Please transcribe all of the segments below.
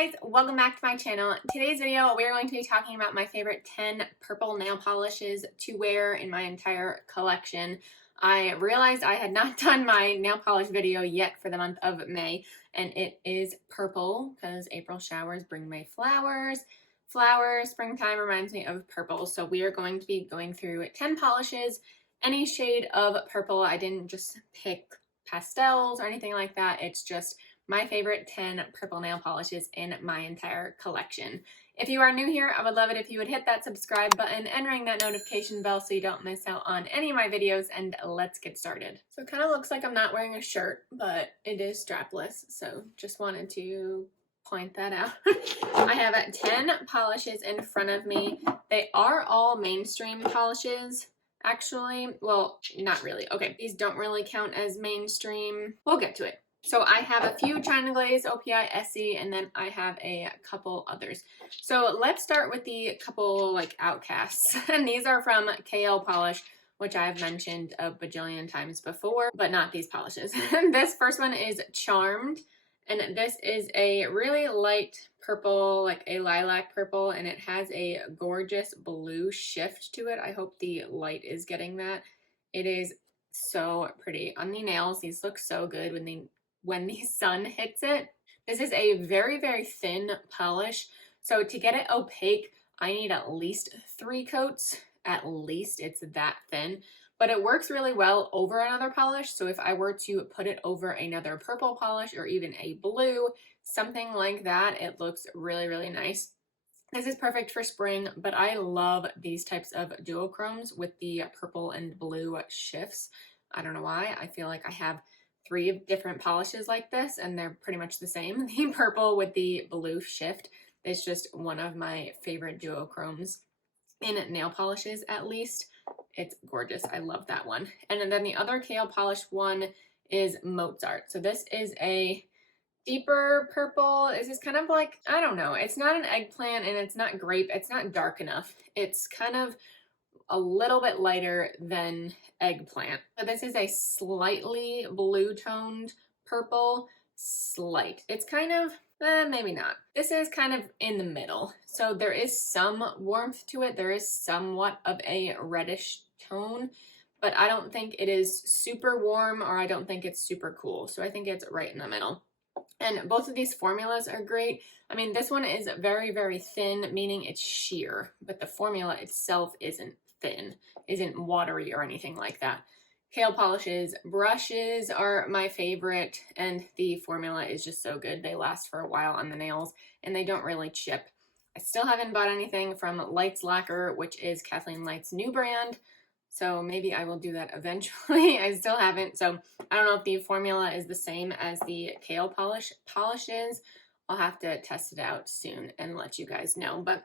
guys, welcome back to my channel. In today's video, we are going to be talking about my favorite 10 purple nail polishes to wear in my entire collection. I realized I had not done my nail polish video yet for the month of May, and it is purple because April showers bring May flowers. Springtime reminds me of purple, so we are going to be going through 10 polishes, any shade of purple. I didn't just pick pastels or anything like that. It's just my favorite 10 purple nail polishes in my entire collection. If you are new here, I would love it if you would hit that subscribe button and ring that notification bell so you don't miss out on any of my videos, and let's get started. So it kind of looks like I'm not wearing a shirt, but it is strapless, so just wanted to point that out. I have 10 polishes in front of me. They are all mainstream polishes. Actually, well, not really. Okay, these don't really count as mainstream. We'll get to it. So I have a few China Glaze, OPI, Essie, and then I have a couple others. So let's start with the couple like outcasts. And these are from Kale Polish, which I've mentioned a bajillion times before, but not these polishes. This first one is Charmed, and this is a really light purple, like a lilac purple, and it has a gorgeous blue shift to it. I hope the light is getting that. It is so pretty on the nails. These look so good when the sun hits it. This is a very, very thin polish. So to get it opaque, I need at least 3 coats. At least, it's that thin. But it works really well over another polish. So if I were to put it over another purple polish or even a blue, something like that, it looks really, really nice. This is perfect for spring, but I love these types of duochromes with the purple and blue shifts. I don't know why. I feel like I have 3 different polishes like this, and they're pretty much the same. The purple with the blue shift is just one of my favorite duochromes in nail polishes, at least. It's gorgeous. I love that one. And then the other Kale Polish one is Mozart. So this is a deeper purple. This is kind of like, I don't know. It's not an eggplant and it's not grape. It's not dark enough. It's kind of a little bit lighter than eggplant. So this is a slightly blue toned purple, slight. It's kind of, maybe not. This is kind of in the middle. So there is some warmth to it. There is somewhat of a reddish tone, but I don't think it is super warm or I don't think it's super cool. So I think it's right in the middle. And both of these formulas are great. I mean, this one is very, very thin, meaning it's sheer, but the formula itself isn't thin, isn't watery or anything like that. Kale Polish's brushes are my favorite, and the formula is just so good. They last for a while on the nails, and they don't really chip. I still haven't bought anything from Lights Lacquer, which is Kathleen Light's new brand, so maybe I will do that eventually. I still haven't, so I don't know if the formula is the same as the Kale polishes. I'll have to test it out soon and let you guys know, but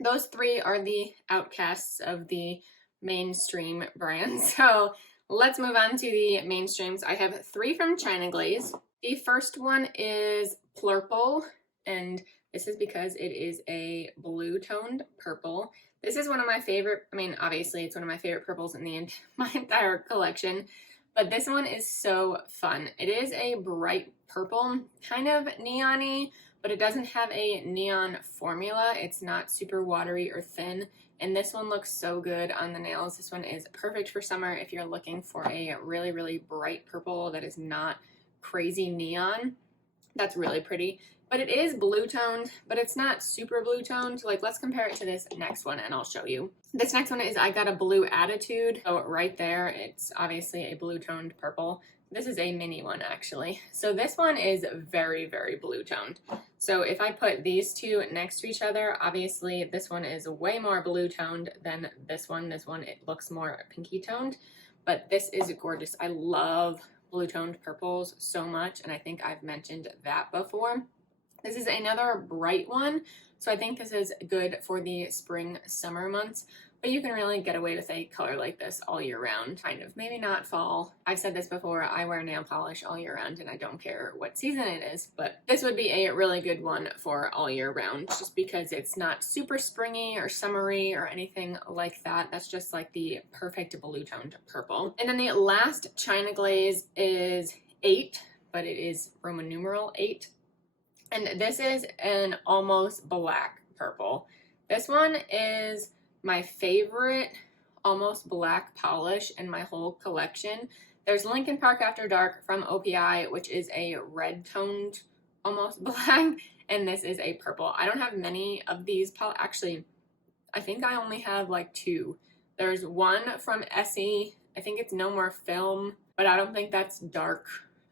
those 3 are the outcasts of the mainstream brands. So let's move on to the mainstreams. I have 3 from China Glaze. The first one is Plurple, and this is because it is a blue toned purple. This is one of my favorite, I mean, obviously it's one of my favorite purples in my entire collection, but this one is so fun. It is a bright purple, kind of neon-y, but it doesn't have a neon formula. It's not super watery or thin, and this one looks so good on the nails. This one is perfect for summer if you're looking for a really, really bright purple that is not crazy neon. That's really pretty. But it is blue toned, but it's not super blue toned. Like, let's compare it to this next one and I'll show you. This next one is I Got a Blue Attitude. So right there, it's obviously a blue toned purple. This is a mini one actually. So this one is very, very blue toned. So if I put these 2 next to each other, obviously this one is way more blue toned than this one. This one, it looks more pinky toned, but this is gorgeous. I love blue toned purples so much, and I think I've mentioned that before. This is another bright one, so I think this is good for the spring, summer months, but you can really get away with a color like this all year round, kind of. Maybe not fall. I've said this before, I wear nail polish all year round and I don't care what season it is, but this would be a really good one for all year round, just because it's not super springy or summery or anything like that. That's just like the perfect blue toned purple. And then the last China Glaze is 8, but it is Roman numeral 8. And this is an almost black purple. This one is my favorite almost black polish in my whole collection. There's Lincoln Park After Dark from OPI, which is a red toned almost black, and this is a purple. I don't have many of these actually, I think I only have like two. There's one from Essie. I think it's No More Film, but I don't think that's dark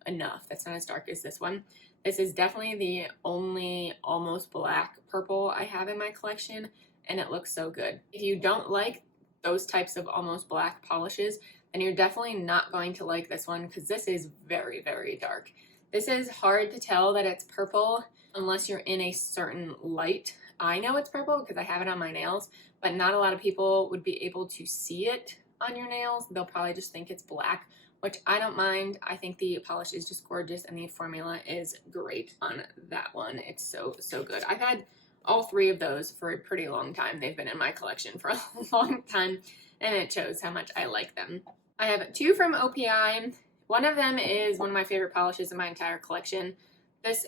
enough. That's not as dark as this one. This is definitely the only almost black purple I have in my collection, and it looks so good. If you don't like those types of almost black polishes, then you're definitely not going to like this one because this is very, very dark. This is hard to tell that it's purple unless you're in a certain light. I know it's purple because I have it on my nails, but not a lot of people would be able to see it on your nails. They'll probably just think it's black, which I don't mind. I think the polish is just gorgeous and the formula is great on that one. It's so, so good. I've had all three of those for a pretty long time. They've been in my collection for a long time, and it shows how much I like them. I have two from OPI. One of them is one of my favorite polishes in my entire collection. This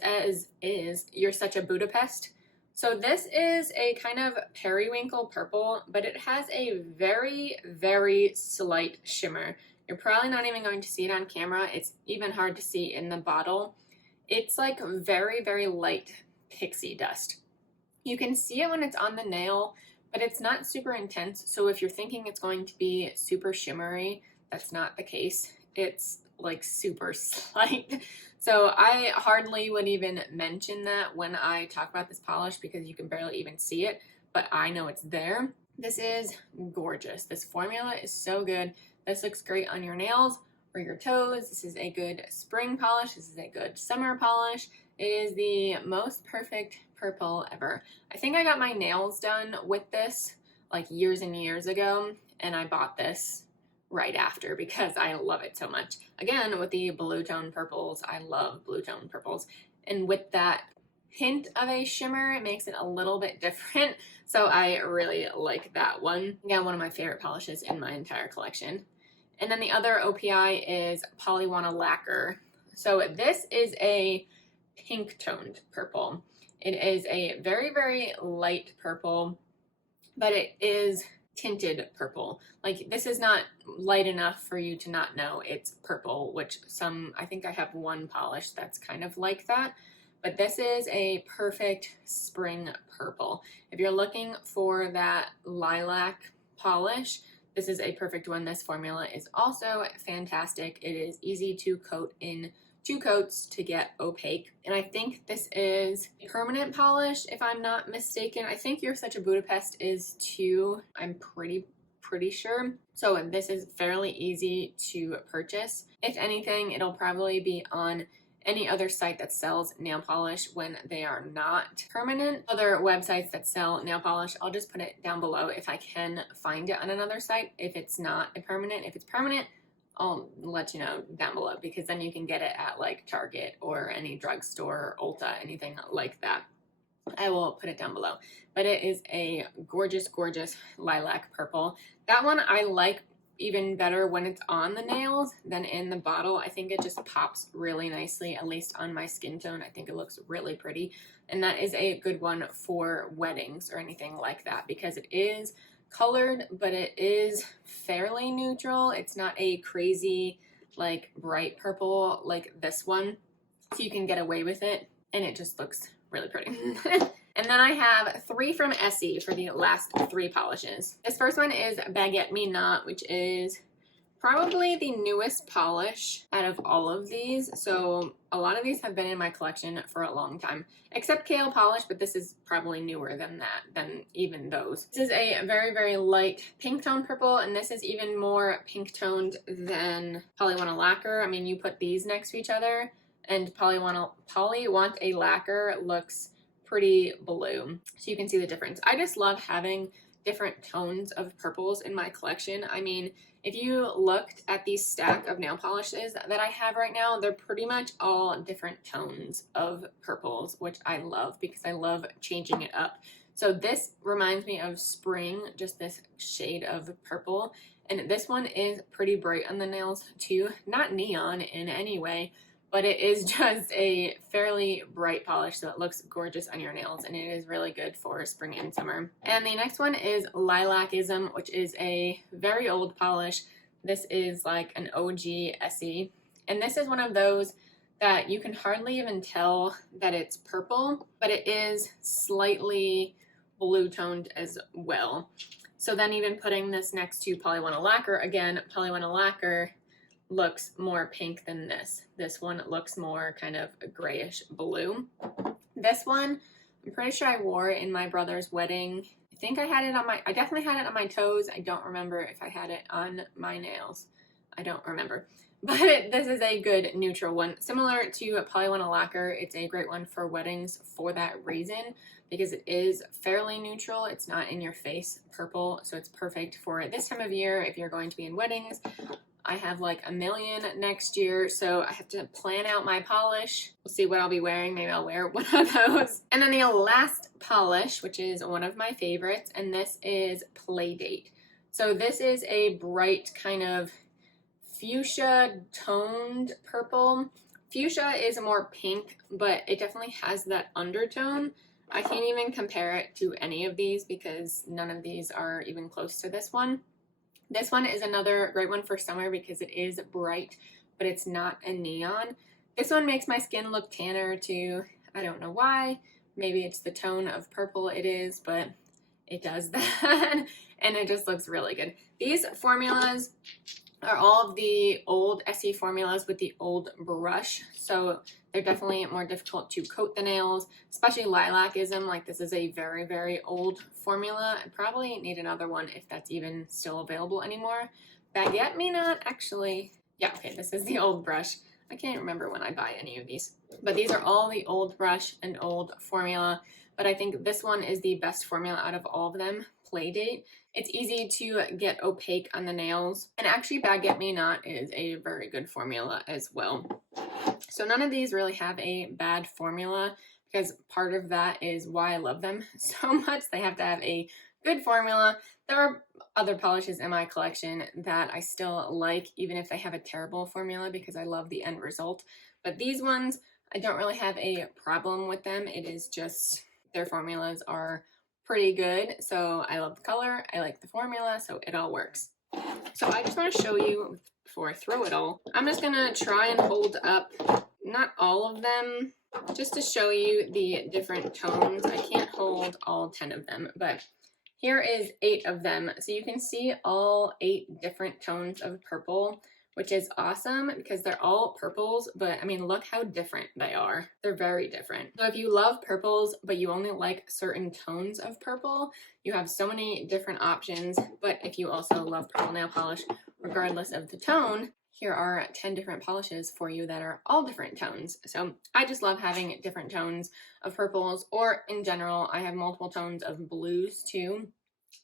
is You're Such a Budapest. So this is a kind of periwinkle purple, but it has a very, very slight shimmer. You're probably not even going to see it on camera. It's even hard to see in the bottle. It's like very, very light pixie dust. You can see it when it's on the nail, but it's not super intense. So if you're thinking it's going to be super shimmery, that's not the case. It's like super slight. So I hardly would even mention that when I talk about this polish because you can barely even see it, but I know it's there. This is gorgeous. This formula is so good. This looks great on your nails or your toes. This is a good spring polish. This is a good summer polish. It is the most perfect purple ever. I think I got my nails done with this like years and years ago, and I bought this right after because I love it so much. Again, with the blue tone purples, I love blue tone purples. And with that hint of a shimmer, it makes it a little bit different. So I really like that one. Again, one of my favorite polishes in my entire collection. And then the other OPI is Polywana Lacquer. So this is a pink toned purple. It is a very, very light purple, but it is tinted purple. Like, this is not light enough for you to not know it's purple, which I think I have one polish that's kind of like that, but this is a perfect spring purple. If you're looking for that lilac polish, this is a perfect one. This formula is also fantastic. It is easy to coat in 2 coats to get opaque. And I think this is a permanent polish, if I'm not mistaken. I think You're Such a Budapest is too. I'm pretty sure. So this is fairly easy to purchase. If anything, it'll probably be on any other site that sells nail polish when they are not permanent. Other websites that sell nail polish, I'll just put it down below if I can find it on another site. If it's not a permanent, if it's permanent, I'll let you know down below, because then you can get it at like Target or any drugstore, Ulta, anything like that. I will put it down below. But it is a gorgeous, gorgeous lilac purple. That one I like even better when it's on the nails than in the bottle. I think it just pops really nicely, at least on my skin tone. I think it looks really pretty. And that is a good one for weddings or anything like that, because it is colored, but it is fairly neutral. It's not a crazy, like, bright purple like this one. So you can get away with it, and it just looks really pretty. And then I have 3 from Essie for the last 3 polishes. This first one is Baguette Me Not, which is probably the newest polish out of all of these. So a lot of these have been in my collection for a long time, except Kale Polish, but this is probably newer than even those. This is a very, very light pink tone purple, and this is even more pink toned than Polywana Lacquer. I mean, you put these next to each other, and Polywana Lacquer looks pretty blue, so you can see the difference. I just love having different tones of purples in my collection. I mean, if you looked at the stack of nail polishes that I have right now, they're pretty much all different tones of purples, which I love because I love changing it up. So this reminds me of spring, just this shade of purple. And this one is pretty bright on the nails too. Not neon in any way, but it is just a fairly bright polish, so it looks gorgeous on your nails, and it is really good for spring and summer. And the next one is Lilacism, which is a very old polish. This is like an OG essie, and this is one of those that you can hardly even tell that it's purple, but it is slightly blue toned as well. So then even putting this next to Polyvinyl Lacquer, again, Polyvinyl Lacquer looks more pink than this. This one looks more kind of grayish blue. This one, I'm pretty sure I wore it in my brother's wedding. I think I had it on I definitely had it on my toes. I don't remember if I had it on my nails. I don't remember. But this is a good neutral one. Similar to Polyvinyl Lacquer, it's a great one for weddings for that reason, because it is fairly neutral. It's not in your face purple, so it's perfect for this time of year if you're going to be in weddings. I have like a million next year, so I have to plan out my polish. We'll see what I'll be wearing. Maybe I'll wear one of those. And then the last polish, which is one of my favorites, and this is Playdate. So this is a bright kind of fuchsia toned purple. Fuchsia is more pink, but it definitely has that undertone. I can't even compare it to any of these because none of these are even close to this one. This one is another great one for summer because it is bright, but it's not a neon. This one makes my skin look tanner too. I don't know why. Maybe it's the tone of purple it is, but it does that. And it just looks really good. These formulas are all of the old essie formulas with the old brush. So they're definitely more difficult to coat the nails, especially Lilacism. Like this is a very, very old formula. I probably need another one if that's even still available anymore. Baguette may not actually. Yeah, okay, this is the old brush. I can't remember when I buy any of these, but these are all the old brush and old formula. But I think this one is the best formula out of all of them, Playdate. It's easy to get opaque on the nails. And actually Baguette Me Not is a very good formula as well. So none of these really have a bad formula because part of that is why I love them so much. They have to have a good formula. There are other polishes in my collection that I still like, even if they have a terrible formula, because I love the end result. But these ones, I don't really have a problem with them. It is just their formulas are pretty good. So I love the color, I like the formula, so it all works. So I just want to show you before I throw it all. I'm just gonna try and hold up, not all of them, just to show you the different tones. I can't hold all 10 of them, but here is 8 of them. So you can see all 8 different tones of purple, which is awesome because they're all purples, but I mean, look how different they are. They're very different. So if you love purples, but you only like certain tones of purple, you have so many different options. But if you also love purple nail polish, regardless of the tone, here are 10 different polishes for you that are all different tones. So I just love having different tones of purples, or in general, I have multiple tones of blues too.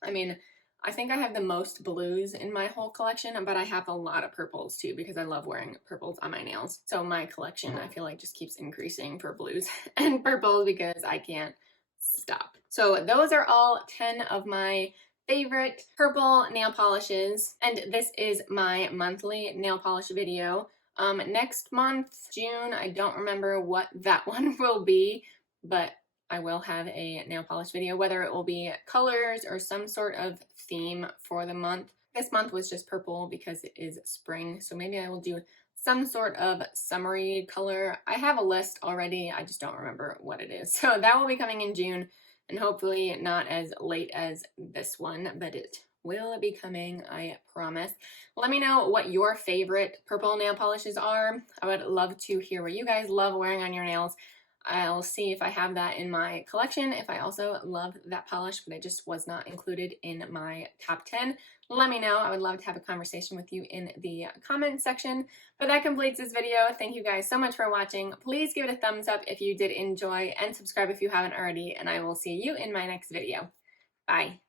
I mean, I think I have the most blues in my whole collection, but I have a lot of purples too because I love wearing purples on my nails. So my collection, I feel like, just keeps increasing for blues and purples because I can't stop. So those are all 10 of my favorite purple nail polishes, and this is my monthly nail polish video. Next month, June, I don't remember what that one will be, but I will have a nail polish video, whether it will be colors or some sort of theme for the month. This month was just purple because it is spring, so maybe I will do some sort of summery color. I have a list already, I just don't remember what it is. So that will be coming in June, and hopefully not as late as this one, but it will be coming, I promise. Let me know what your favorite purple nail polishes are. I would love to hear what you guys love wearing on your nails. I'll see if I have that in my collection, if I also love that polish, but it just was not included in my top 10. Let me know. I would love to have a conversation with you in the comment section. But that completes this video. Thank you guys so much for watching. Please give it a thumbs up if you did enjoy, and subscribe if you haven't already, and I will see you in my next video. Bye.